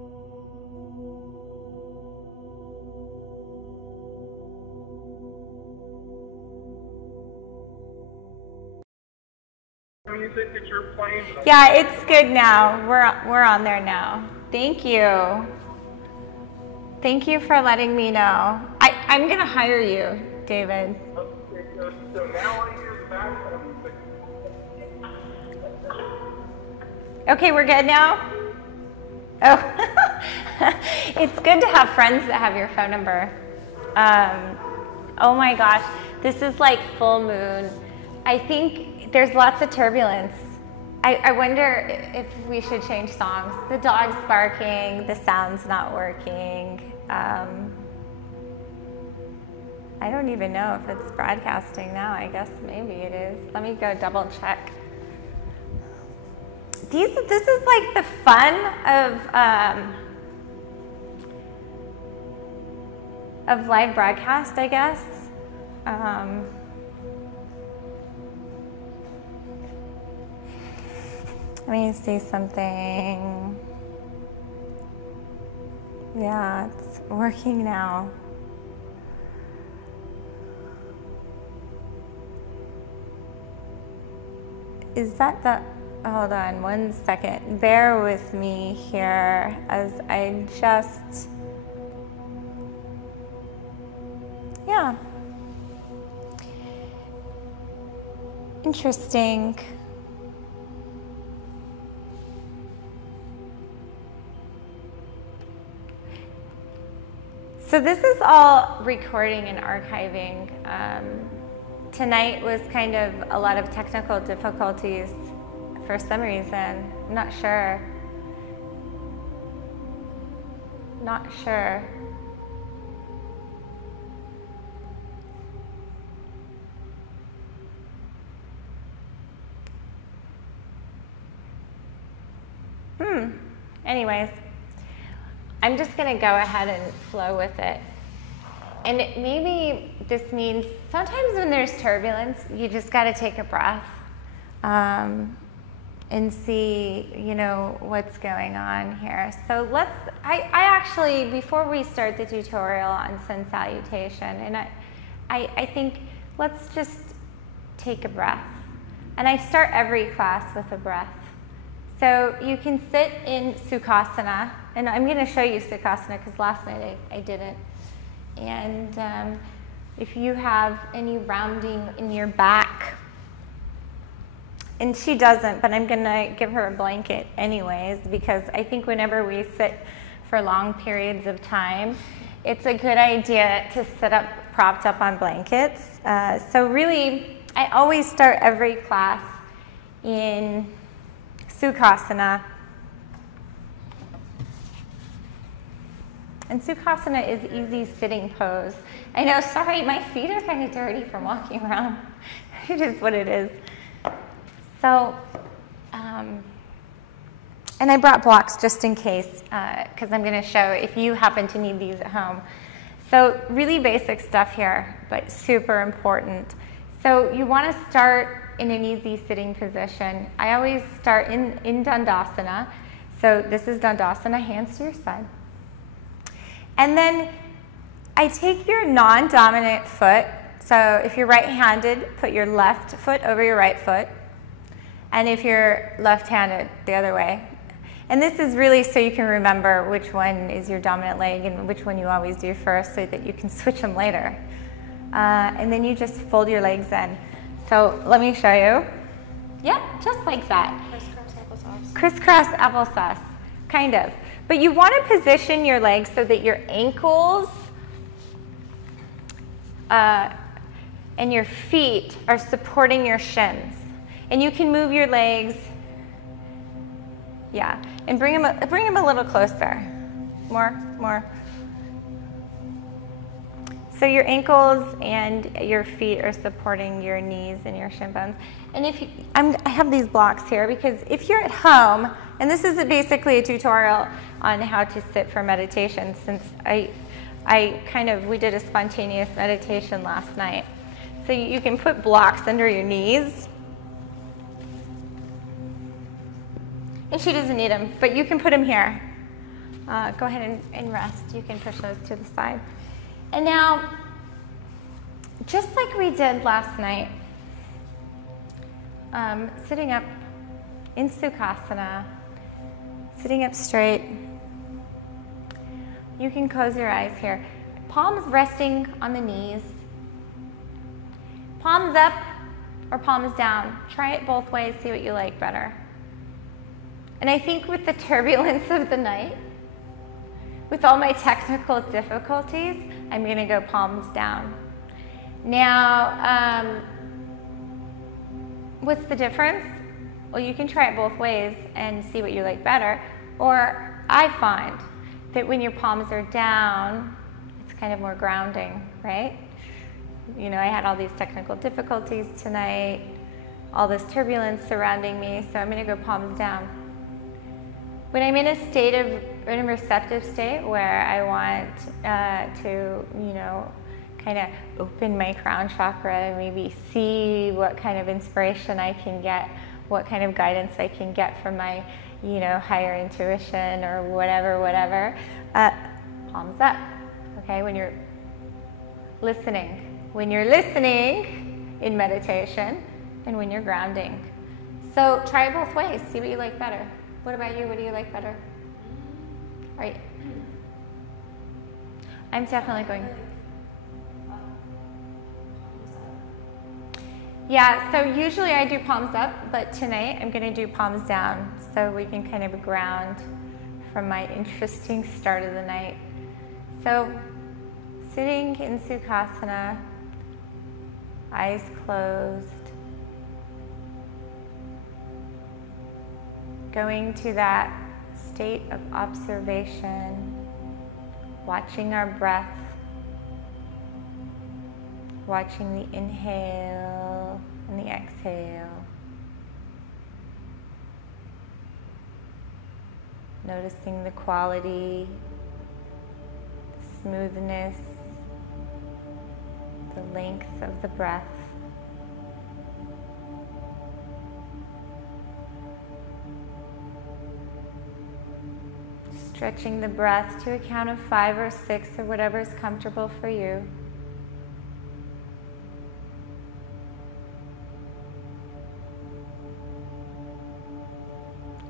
Music that you're playing? Yeah, it's good now. We're on there now. Thank you. Thank you for letting me know. I'm gonna hire you, David. Okay, so now I hear the background music. Okay, we're good now? Oh, it's good to have friends that have your phone number. Oh my gosh, this is like full moon. I think there's lots of turbulence. I wonder if we should change songs. The dog's barking, the sound's not working. I don't even know if it's broadcasting now. I guess maybe it is. Let me go double check. This is like the fun of live broadcast, I guess. Let me see something. Yeah, it's working now. Is that the, hold on one second. Bear with me here as I just, yeah. Interesting. So this is all recording and archiving. Tonight was kind of a lot of technical difficulties for some reason. I'm not sure. Not sure. Anyways, I'm just gonna go ahead and flow with it. And maybe this means sometimes when there's turbulence, you just gotta take a breath and see, you know, what's going on here. So I actually, before we start the tutorial on sun salutation, and I think let's just take a breath. And I start every class with a breath. So you can sit in Sukhasana, and I'm gonna show you Sukhasana because last night I didn't. And if you have any rounding in your back, and she doesn't, but I'm gonna give her a blanket anyways, because I think whenever we sit for long periods of time, it's a good idea to sit up propped up on blankets. So really, I always start every class in Sukhasana. And Sukhasana is easy sitting pose. I know, sorry, my feet are kind of dirty from walking around. It is what it is. So, and I brought blocks just in case, because I'm gonna show if you happen to need these at home. So really basic stuff here, but super important. So you wanna start in an easy sitting position. I always start in Dandasana. So this is Dandasana, hands to your side. And then I take your non-dominant foot. So if you're right-handed, put your left foot over your right foot. And if you're left-handed, the other way. And this is really so you can remember which one is your dominant leg and which one you always do first so that you can switch them later. And then you just fold your legs in. So let me show you. Yep, just like that. Crisscross applesauce. Crisscross applesauce, kind of. But you want to position your legs so that your ankles and your feet are supporting your shins. And you can move your legs, yeah, and bring them a little closer. More. So your ankles and your feet are supporting your knees and your shin bones. And if you, I have these blocks here because if you're at home, and this is basically a tutorial on how to sit for meditation, since we did a spontaneous meditation last night. So you can put blocks under your knees. And she doesn't need them, but you can put them here. Go ahead and rest. You can push those to the side. And now, just like we did last night, sitting up in Sukhasana, sitting up straight, you can close your eyes here. Palms resting on the knees. Palms up or palms down. Try it both ways, see what you like better. And I think with the turbulence of the night, with all my technical difficulties, I'm gonna go palms down. Now, what's the difference? Well, you can try it both ways and see what you like better. Or I find that when your palms are down, it's kind of more grounding, right? You know, I had all these technical difficulties tonight, all this turbulence surrounding me, so I'm gonna go palms down. When I'm in a receptive state where I want to, you know, kind of open my crown chakra, maybe see what kind of inspiration I can get, what kind of guidance I can get from my, you know, higher intuition or whatever, palms up, okay, when you're listening. When you're listening in meditation and when you're grounding. So try it both ways, see what you like better. What about you? What do you like better? Right. I'm definitely going. Yeah, so usually I do palms up, but tonight I'm going to do palms down so we can kind of ground from my interesting start of the night. So sitting in Sukhasana, eyes closed, going to that state of observation, watching our breath, watching the inhale and the exhale, noticing the quality, the smoothness, the length of the breath. Stretching the breath to a count of 5 or 6 or whatever is comfortable for you.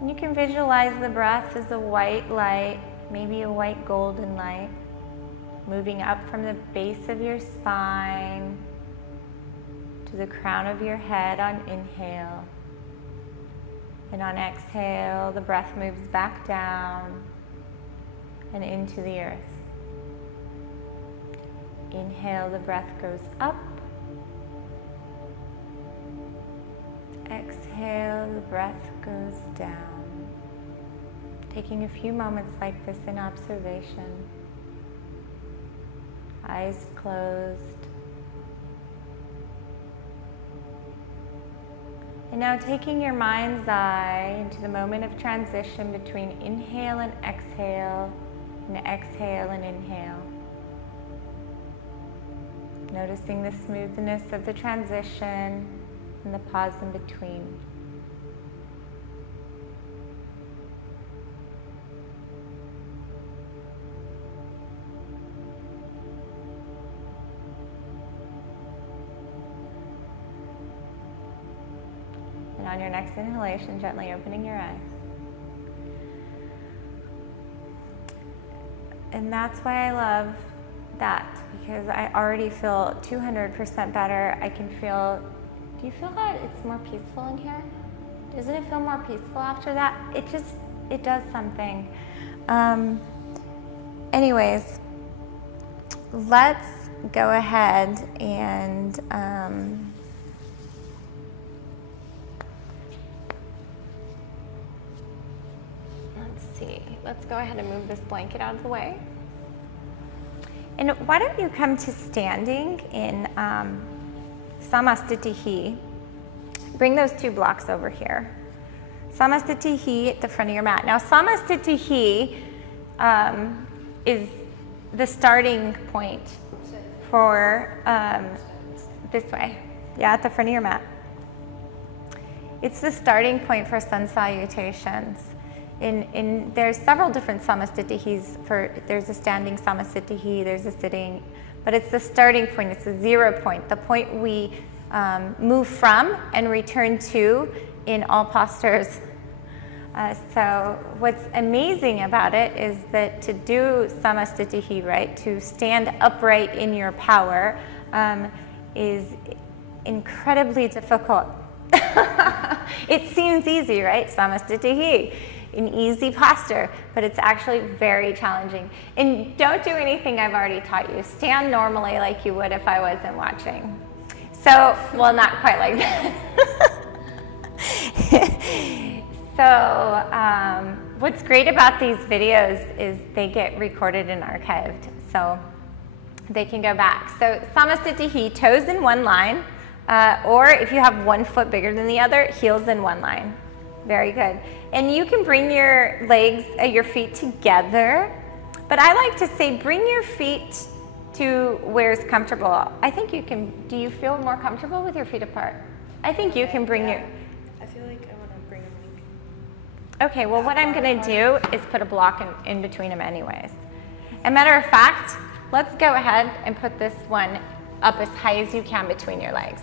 And you can visualize the breath as a white light, maybe a white golden light, moving up from the base of your spine to the crown of your head on inhale. And on exhale, the breath moves back down and into the earth. Inhale, the breath goes up. Exhale, the breath goes down. Taking a few moments like this in observation. Eyes closed. And now taking your mind's eye into the moment of transition between inhale and exhale and inhale. Noticing the smoothness of the transition and the pause in between. And on your next inhalation, gently opening your eyes. And that's why I love that, because I already feel 200% better. I can feel, do you feel that it's more peaceful in here? Doesn't it feel more peaceful after that? It does something. Anyways, let's go ahead and let's go ahead and move this blanket out of the way. And why don't you come to standing in Samastitihi. Bring those 2 blocks over here. Samastitihi at the front of your mat. Now Samastitihi is the starting point for this way. Yeah, at the front of your mat. It's the starting point for sun salutations. there's several different samasthitihis. There's a standing samasthitihi, there's a sitting, but it's the starting point, it's the 0 point, the point we move from and return to in all postures. So what's amazing about it is that to do samasthitihi, right, to stand upright in your power, is incredibly difficult. It seems easy, right? Samasthitihi, an easy posture, but it's actually very challenging. And don't do anything I've already taught you. Stand normally like you would if I wasn't watching. So, well, not quite like that. So, what's great about these videos is they get recorded and archived, so they can go back. So, samasthitihi, toes in one line, or if you have one foot bigger than the other, heels in one line. Very good. And you can bring your legs, your feet together, but I like to say bring your feet to where it's comfortable. I think you can, do you feel more comfortable with your feet apart? I think you can bring your... I feel like I want to bring them like... Okay, well what I'm gonna do is put a block in between them anyways. As a matter of fact, let's go ahead and put this one up as high as you can between your legs.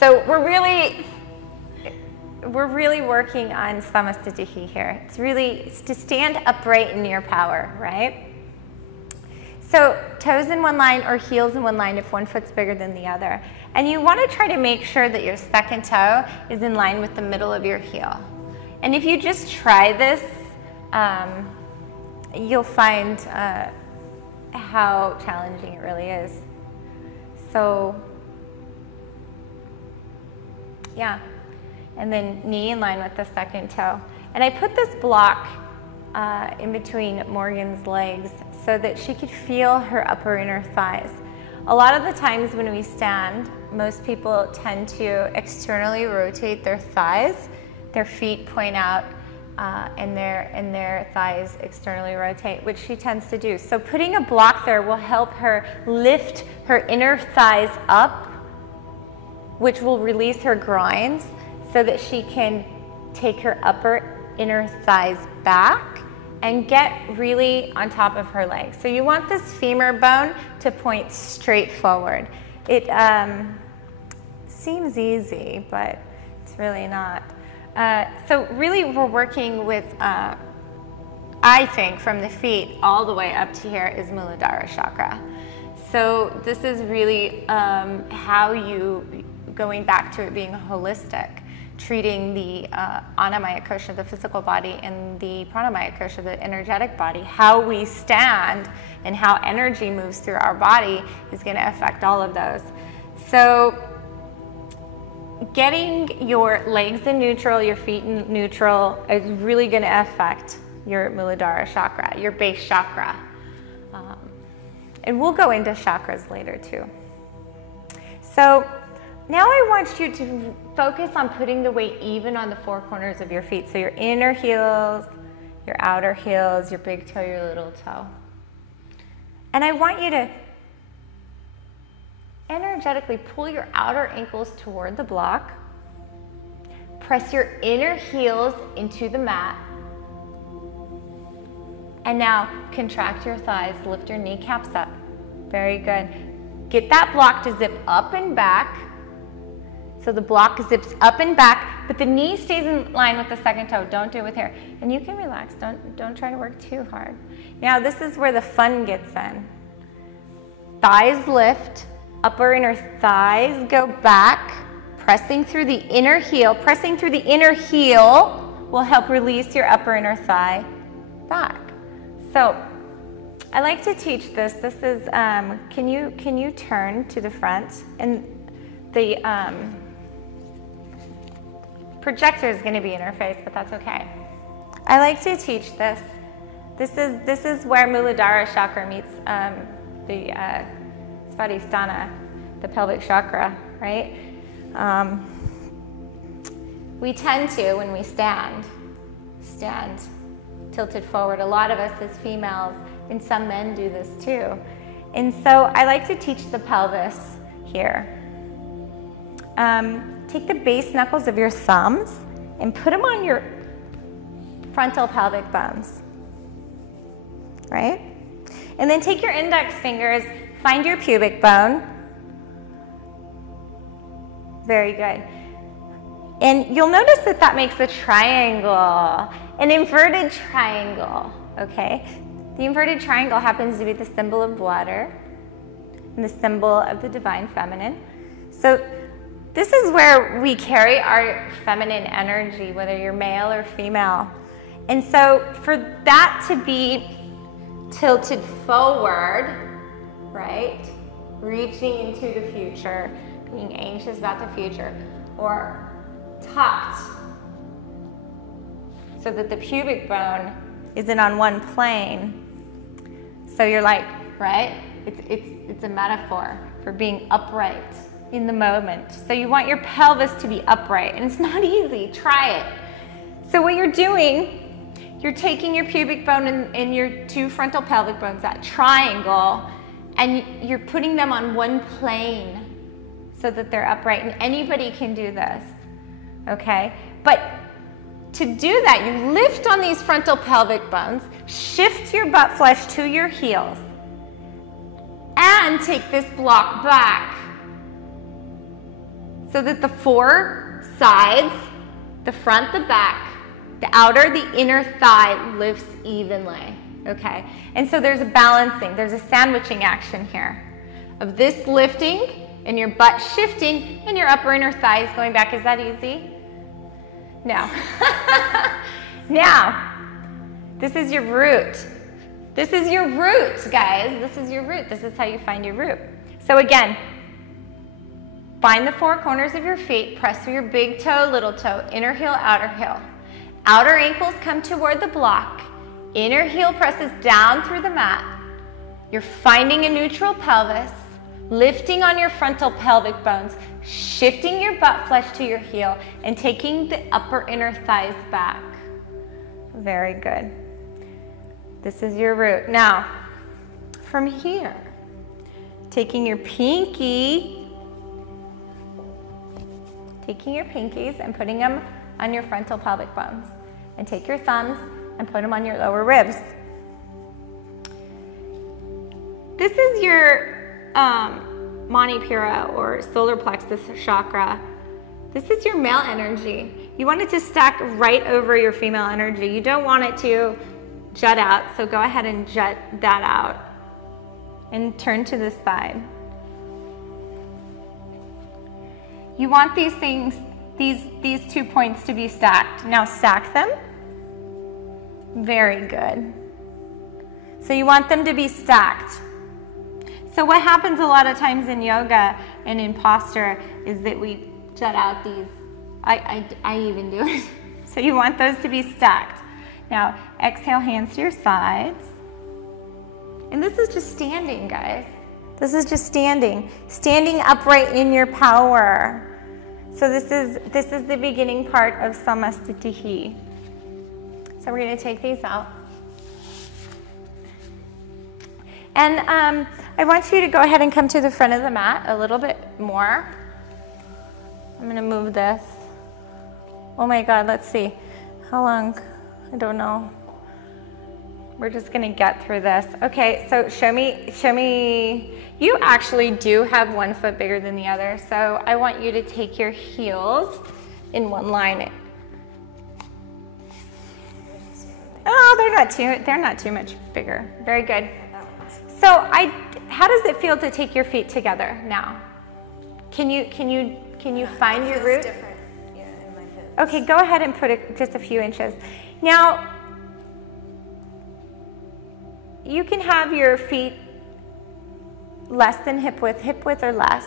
So we're really working on samasthitihi here. It's really to stand upright in your power, right? So toes in one line or heels in one line if one foot's bigger than the other. And you want to try to make sure that your second toe is in line with the middle of your heel. And if you just try this, you'll find how challenging it really is. So, yeah. And then knee in line with the second toe. And I put this block in between Morgan's legs so that she could feel her upper inner thighs. A lot of the times when we stand, most people tend to externally rotate their thighs. Their feet point out and their thighs externally rotate, which she tends to do. So putting a block there will help her lift her inner thighs up, which will release her groins so that she can take her upper inner thighs back and get really on top of her legs. So you want this femur bone to point straight forward. It seems easy, but it's really not. So really we're working with, I think, from the feet all the way up to here is Muladhara chakra. So this is really how you, going back to it being holistic, treating the Annamaya kosha, the physical body, and the Pranamaya kosha, the energetic body. How we stand and how energy moves through our body is going to affect all of those. So getting your legs in neutral, your feet in neutral is really going to affect your Muladhara chakra, your base chakra. And we'll go into chakras later too. So now I want you to focus on putting the weight even on the four corners of your feet. So your inner heels, your outer heels, your big toe, your little toe. And I want you to energetically pull your outer ankles toward the block. Press your inner heels into the mat. And now contract your thighs, lift your kneecaps up. Very good. Get that block to zip up and back. So the block zips up and back, but the knee stays in line with the second toe. Don't do it with here. And you can relax. Don't try to work too hard. Now this is where the fun gets in. Thighs lift, upper inner thighs go back, pressing through the inner heel. Pressing through the inner heel will help release your upper inner thigh back. So I like to teach this. This is, can you turn to the front? And the projector is going to be in her face, but that's okay. I like to teach this. This is where Muladhara chakra meets the Svadhisthana, the pelvic chakra, right? We tend to, when we stand tilted forward. A lot of us as females, and some men do this too. And so I like to teach the pelvis here. Take the base knuckles of your thumbs and put them on your frontal pelvic bones, right? And then take your index fingers, find your pubic bone. Very good. And you'll notice that that makes a triangle, an inverted triangle, okay? The inverted triangle happens to be the symbol of water and the symbol of the divine feminine. So this is where we carry our feminine energy, whether you're male or female. And so for that to be tilted forward, right? Reaching into the future, being anxious about the future, or tucked so that the pubic bone isn't on one plane. So you're like, right? It's a metaphor for being upright in the moment. So you want your pelvis to be upright, and it's not easy. Try it. So what you're doing, you're taking your pubic bone and your two frontal pelvic bones, that triangle, and you're putting them on one plane so that they're upright. And anybody can do this, okay? But to do that, you lift on these frontal pelvic bones, shift your butt flesh to your heels, and take this block back so that the four sides, the front, the back, the outer, the inner thigh lifts evenly, okay? And so there's a balancing, there's a sandwiching action here of this lifting and your butt shifting and your upper inner thighs going back. Is that easy? No. Now, this is your root. This is your root, guys. This is your root. This is how you find your root. So again, find the four corners of your feet, press through your big toe, little toe, inner heel, outer heel. Outer ankles come toward the block. Inner heel presses down through the mat. You're finding a neutral pelvis, lifting on your frontal pelvic bones, shifting your butt flesh to your heel, and taking the upper inner thighs back. Very good. This is your root. Now, from here, taking your pinkies and putting them on your frontal pelvic bones. And take your thumbs and put them on your lower ribs. This is your Manipura or solar plexus chakra. This is your male energy. You want it to stack right over your female energy. You don't want it to jut out, so go ahead and jut that out. And turn to this side. You want these things, these 2 points to be stacked. Now stack them. Very good. So you want them to be stacked. So what happens a lot of times in yoga and in posture is that we jut out these. I even do it. So you want those to be stacked. Now exhale, hands to your sides. And this is just standing, guys. This is just standing. Standing upright in your power. So this is the beginning part of Samastitihi. So we're going to take these out. And I want you to go ahead and come to the front of the mat a little bit more. I'm going to move this. Oh my God, let's see. How long? I don't know. We're just going to get through this. Okay, so show me. You actually do have one foot bigger than the other. So I want you to take your heels in one line. Oh, they're not too much bigger. Very good. So how does it feel to take your feet together now? Can you find your root? Different. Yeah, in my hips. Okay, go ahead and put it just a few inches. Now, you can have your feet less than hip width or less.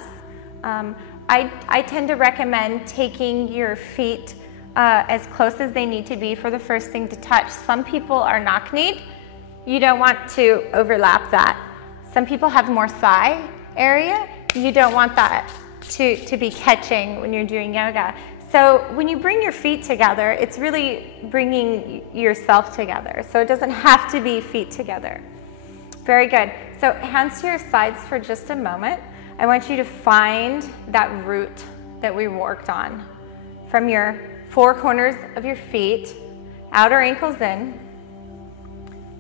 I tend to recommend taking your feet as close as they need to be for the first thing to touch. Some people are knock-kneed. You don't want to overlap that. Some people have more thigh area. You don't want that to be catching when you're doing yoga. So when you bring your feet together, it's really bringing yourself together. So it doesn't have to be feet together. Very good. So hands to your sides for just a moment. I want you to find that root that we worked on from your four corners of your feet Outer ankles in.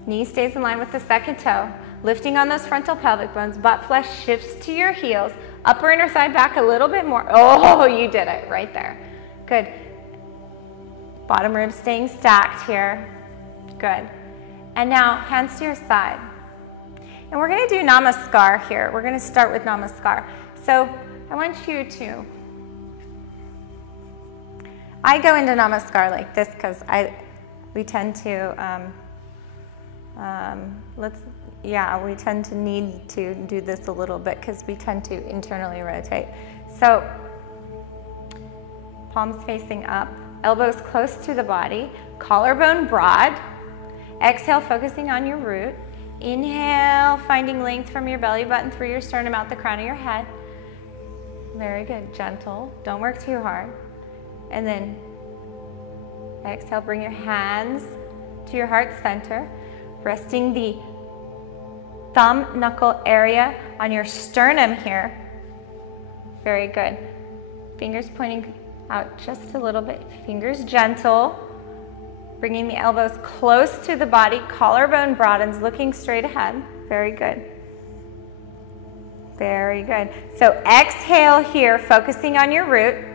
Knee stays in line with the second toe. Lifting on those frontal pelvic bones. Butt flesh shifts to your heels. Upper inner thigh back a little bit more. Oh, you did it right there. Good. Bottom ribs staying stacked here. Good. And now hands to your side. And we're going to do Namaskar here. We're going to start with Namaskar. So I want you to, I go into Namaskar like this because we tend to, we tend to need to do this a little bit because we tend to internally rotate. So palms facing up, elbows close to the body, collarbone broad. Exhale, focusing on your root. Inhale, finding length from your belly button through your sternum out the crown of your head. Very good, gentle, don't work too hard. And then exhale, bring your hands to your heart center, resting the thumb knuckle area on your sternum here. Very good. Fingers pointing out just a little bit, fingers gentle. Bringing the elbows close to the body, collarbone broadens, looking straight ahead. Very good. Very good. So exhale here, focusing on your root.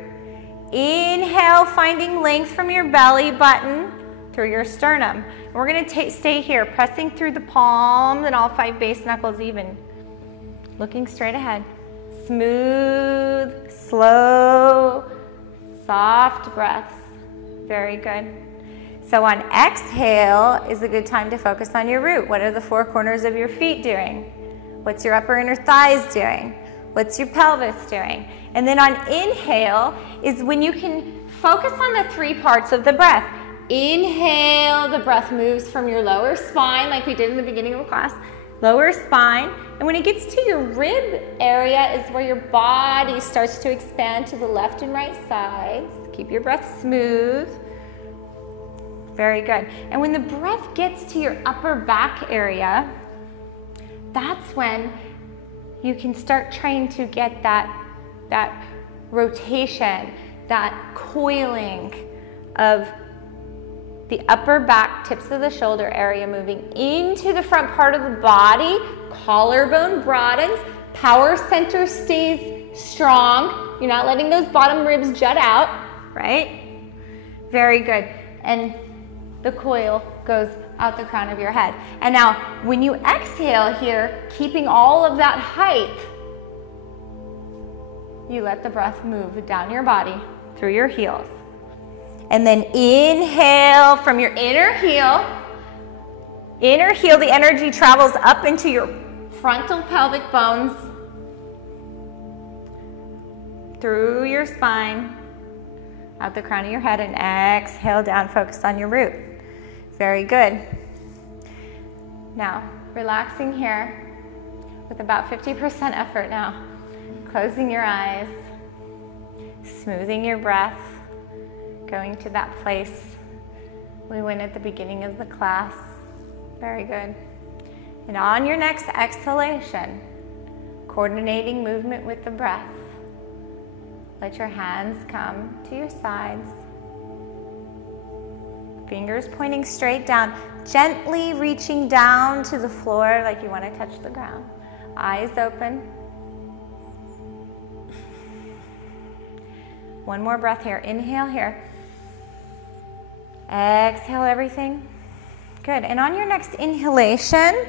Inhale, finding length from your belly button through your sternum. And we're going to stay here, pressing through the palms and all 5 base knuckles even. Looking straight ahead. Smooth, slow, soft breaths. Very good. So on exhale is a good time to focus on your root. What are the 4 corners of your feet doing? What's your upper inner thighs doing? What's your pelvis doing? And then on inhale is when you can focus on the 3 parts of the breath. Inhale, the breath moves from your lower spine like we did in the beginning of class. Lower spine. And when it gets to your rib area is where your body starts to expand to the left and right sides. Keep your breath smooth. Very good. And when the breath gets to your upper back area, that's when you can start trying to get that rotation, that coiling of the upper back, tips of the shoulder area moving into the front part of the body. Collarbone broadens, power center stays strong. You're not letting those bottom ribs jut out, right? Very good. And the coil goes out the crown of your head. And now, when you exhale here, keeping all of that height, you let the breath move down your body through your heels. And then inhale from your inner heel. Inner heel, the energy travels up into your frontal pelvic bones, through your spine, out the crown of your head, and exhale down, focus on your root. Very good. Now, relaxing here with about 50% effort now. Closing your eyes, smoothing your breath, going to that place we went at the beginning of the class. Very good. And on your next exhalation, coordinating movement with the breath, let your hands come to your sides. Fingers pointing straight down, gently reaching down to the floor like you want to touch the ground. Eyes open. One more breath here. Inhale here. Exhale everything. Good. And on your next inhalation,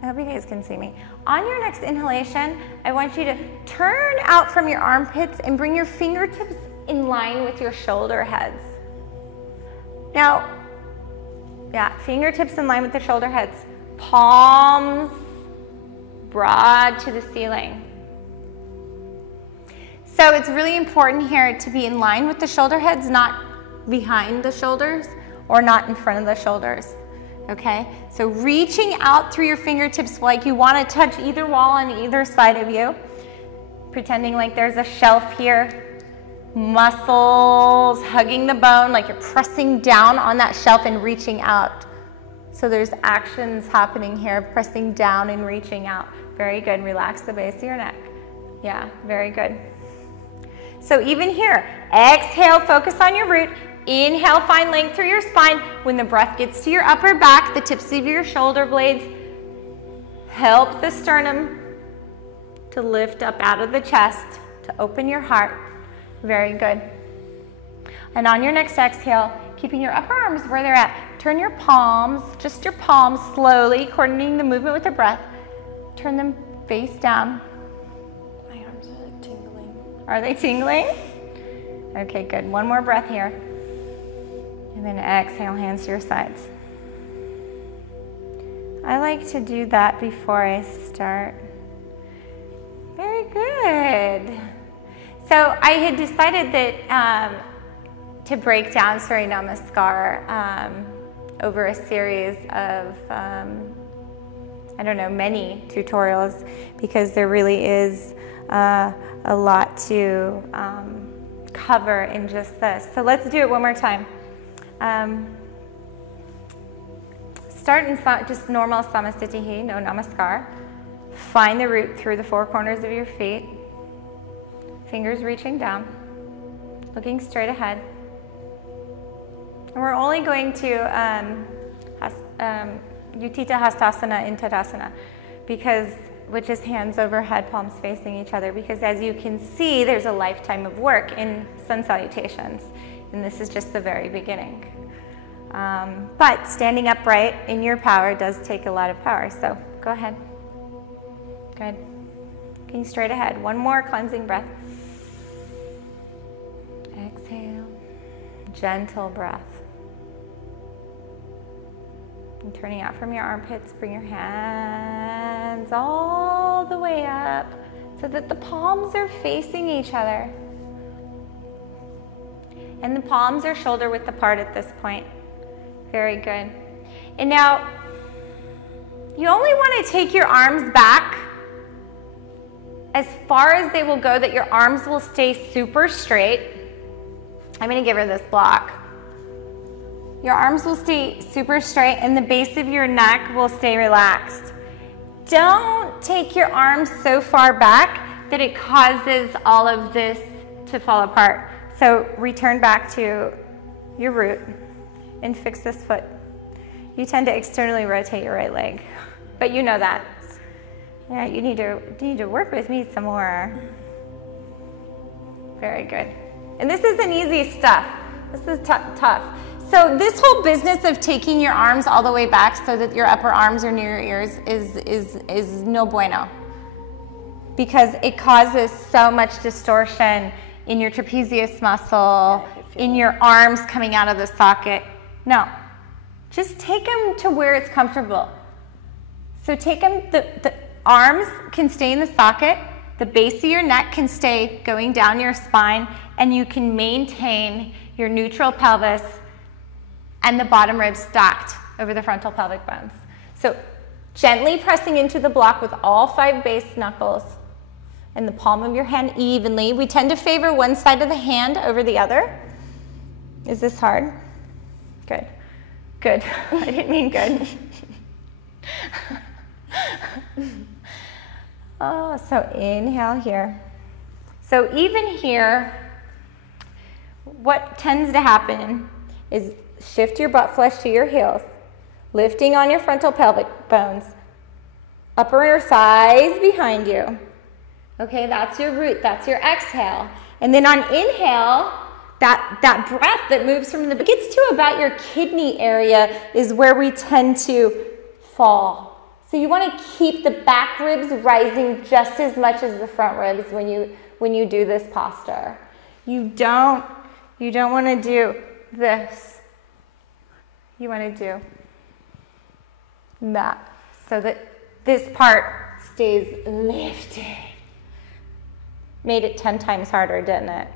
I hope you guys can see me. On your next inhalation, I want you to turn out from your armpits and bring your fingertips in line with your shoulder heads. Now, fingertips in line with the shoulder heads. Palms broad to the ceiling. So it's really important here to be in line with the shoulder heads, not behind the shoulders or not in front of the shoulders. Okay, so reaching out through your fingertips like you want to touch either wall on either side of you. Pretending like there's a shelf here. Muscles hugging the bone like you're pressing down on that shelf and reaching out. So there's actions happening here, pressing down and reaching out. Very good. Relax the base of your neck. Yeah, very good. So even here, exhale, focus on your root. Inhale, find length through your spine. When the breath gets to your upper back, the tips of your shoulder blades help the sternum to lift up out of the chest, to open your heart. Very good. And on your next exhale, keeping your upper arms where they're at, turn your palms, just your palms slowly, coordinating the movement with the breath. Turn them face down. My arms are like tingling. Are they tingling? Okay, good. One more breath here. And then exhale, hands to your sides. I like to do that before I start. Very good. So I had decided that to break down Surya Namaskar over a series of, I don't know, many tutorials, because there really is a lot to cover in just this. So let's do it one more time. Start in just normal Samastitihi, no Namaskar. Find the root through the four corners of your feet. Fingers reaching down, looking straight ahead. And we're only going to Utthita Hastasana in Tadasana, which is hands overhead, palms facing each other, because as you can see, there's a lifetime of work in sun salutations, and this is just the very beginning. But standing upright in your power does take a lot of power, so go ahead. Good. Looking straight ahead. One more cleansing breath. Exhale. Gentle breath. And turning out from your armpits, bring your hands all the way up so that the palms are facing each other. And the palms are shoulder width apart at this point. Very good. And now, you only want to take your arms back as far as they will go, that your arms will stay super straight. I'm going to give her this block. Your arms will stay super straight and the base of your neck will stay relaxed. Don't take your arms so far back that it causes all of this to fall apart. So return back to your root and fix this foot. You tend to externally rotate your right leg, but you know that. Yeah, you need to work with me some more. Very good. And this isn't easy stuff. This is tough. So this whole business of taking your arms all the way back so that your upper arms are near your ears is no bueno, because it causes so much distortion in your trapezius muscle, in your arms coming out of the socket. No, just take them to where it's comfortable. So take them, the arms can stay in the socket, the base of your neck can stay going down your spine, and you can maintain your neutral pelvis and the bottom ribs stacked over the frontal pelvic bones. So gently pressing into the block with all 5 base knuckles and the palm of your hand evenly. We tend to favor one side of the hand over the other. Is this hard? Good. Good. I didn't mean good. Oh, so inhale here. So even here, what tends to happen is shift your butt flesh to your heels, lifting on your frontal pelvic bones, upper inner thighs behind you. Okay, that's your root, that's your exhale. And then on inhale, that breath that moves from gets to about your kidney area is where we tend to fall. So you want to keep the back ribs rising just as much as the front ribs when you do this posture. You don't want to do this. You want to do that so that this part stays lifted. Made it 10 times harder, didn't it?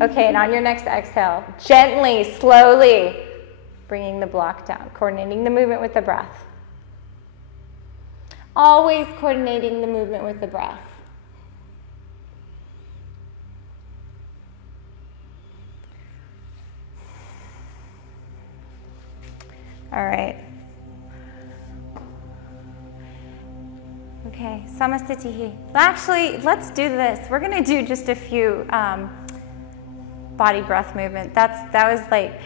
Okay, and on your next exhale, gently, slowly bringing the block down, coordinating the movement with the breath. Always coordinating the movement with the breath. All right. Okay, Samastitihi. Actually, let's do this. We're going to do just a few body breath movement. That was like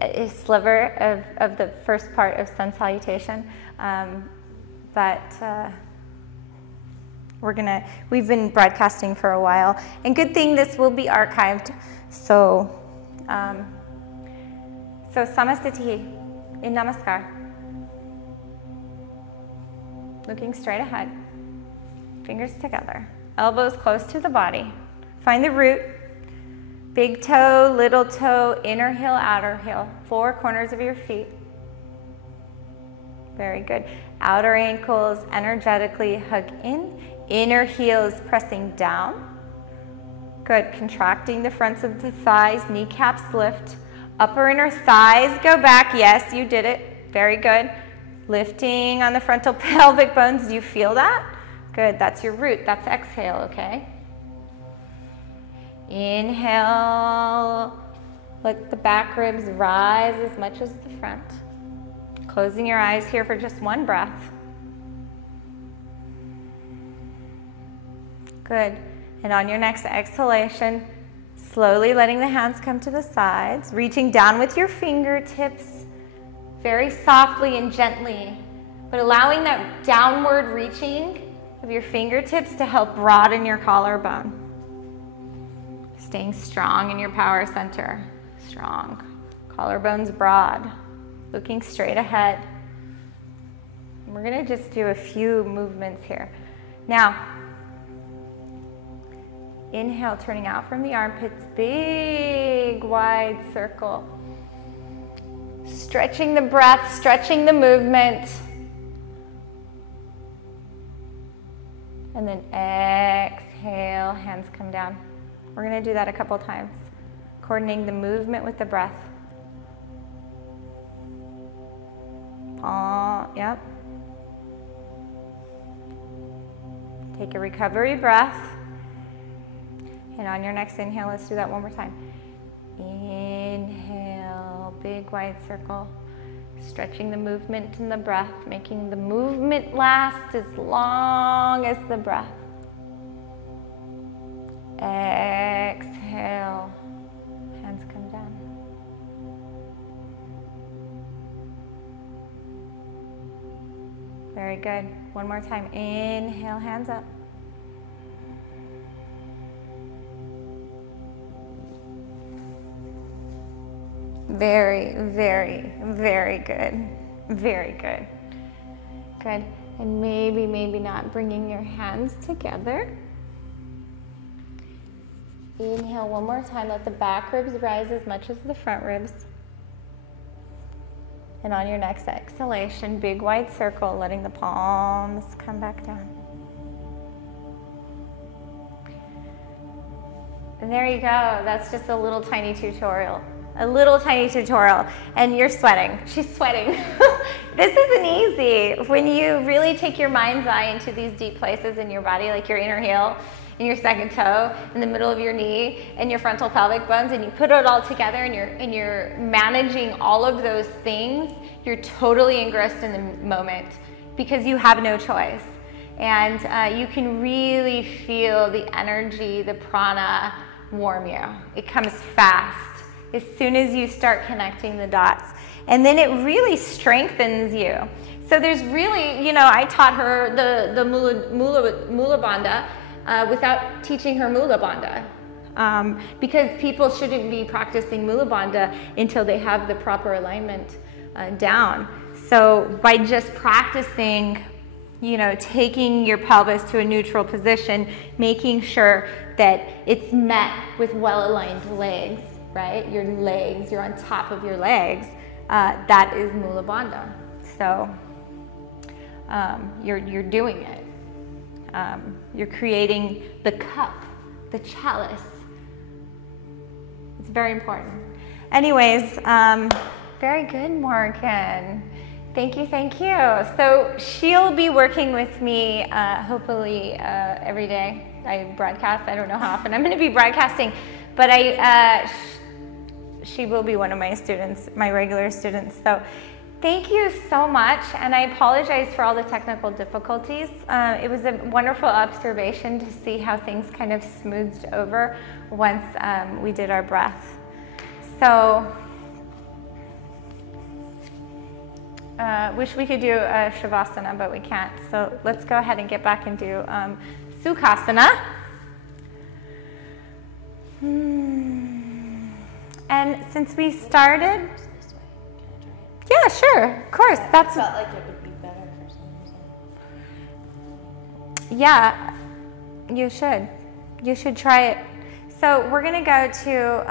a sliver of the first part of sun salutation. We've been broadcasting for a while, and good thing this will be archived. So Samastiti in Namaskar. Looking straight ahead, fingers together, elbows close to the body. Find the root, big toe, little toe, inner heel, outer heel, 4 corners of your feet. Very good. Outer ankles energetically hug in, inner heels pressing down. Good, contracting the fronts of the thighs, kneecaps lift, upper inner thighs go back. Yes, you did it. Very good. Lifting on the frontal pelvic bones. Do you feel that? Good, that's your root. That's exhale, okay? Inhale, let the back ribs rise as much as the front. Closing your eyes here for just 1 breath. Good. And on your next exhalation, slowly letting the hands come to the sides, reaching down with your fingertips, very softly and gently, but allowing that downward reaching of your fingertips to help broaden your collarbone. Staying strong in your power center. Strong. Collarbones broad. Looking straight ahead. We're going to just do a few movements here. Now, inhale, turning out from the armpits, big wide circle. Stretching the breath, stretching the movement. And then exhale, hands come down. We're going to do that a couple times, coordinating the movement with the breath. Yep. Take a recovery breath. And on your next inhale, let's do that one more time. Inhale, big wide circle. Stretching the movement and the breath, making the movement last as long as the breath. Exhale, hands come down. Very good. One more time. Inhale, hands up. Very, very, very good. Very good. Good. And maybe not bringing your hands together. Inhale one more time. Let the back ribs rise as much as the front ribs. And on your next exhalation, big wide circle, letting the palms come back down. And there you go. That's just a little tiny tutorial. A little tiny tutorial. And you're sweating. She's sweating. This isn't easy. When you really take your mind's eye into these deep places in your body, like your inner heel, and your second toe, in the middle of your knee, and your frontal pelvic bones, and you put it all together, and you're managing all of those things, you're totally engrossed in the moment because you have no choice. And you can really feel the energy, the prana warm you. It comes fast as soon as you start connecting the dots. And then it really strengthens you. So there's really, you know, I taught her the Mula Bandha without teaching her Mula Bandha. Because people shouldn't be practicing Mula Bandha until they have the proper alignment down. So by just practicing, you know, taking your pelvis to a neutral position, making sure that it's met with well-aligned legs, right? Your legs, you're on top of your legs. That is Mula Bandha. So you're doing it. You're creating the cup, the chalice. It's very important. Anyways, very good, Morgan. Thank you, thank you. So she'll be working with me hopefully every day. I broadcast, I don't know how often I'm going to be broadcasting, but she will be one of my students, my regular students. So Thank you so much, and I apologize for all the technical difficulties. It was a wonderful observation to see how things kind of smoothed over once we did our breath. So, wish we could do a Shavasana, but we can't. So let's go ahead and get back and do Sukhasana. And since we started, yeah, sure, of course. Yeah, that's I felt like it would be better for some reason. Yeah, you should. You should try it. So we're gonna go to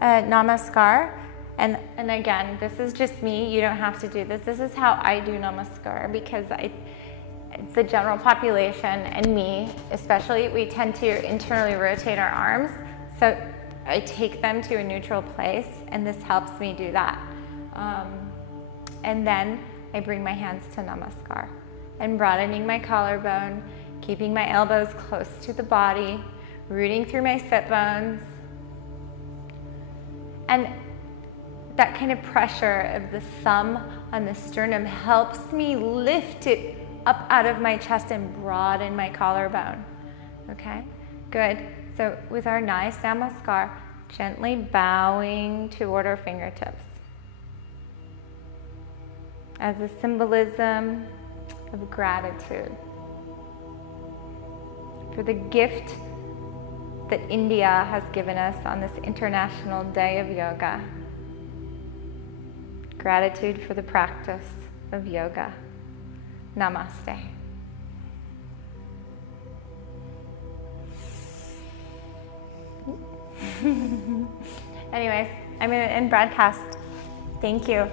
Namaskar. And again, this is just me. You don't have to do this. This is how I do Namaskar, because the general population and me especially, we tend to internally rotate our arms. So I take them to a neutral place, and this helps me do that. And then I bring my hands to Namaskar and broadening my collarbone, keeping my elbows close to the body, rooting through my sit bones. And that kind of pressure of the thumb on the sternum helps me lift it up out of my chest and broaden my collarbone. Okay, good. So with our nice Namaskar, gently bowing toward our fingertips as a symbolism of gratitude for the gift that India has given us on this International Day of Yoga. Gratitude for the practice of yoga. Namaste. Anyways, I'm going to end broadcast. Thank you.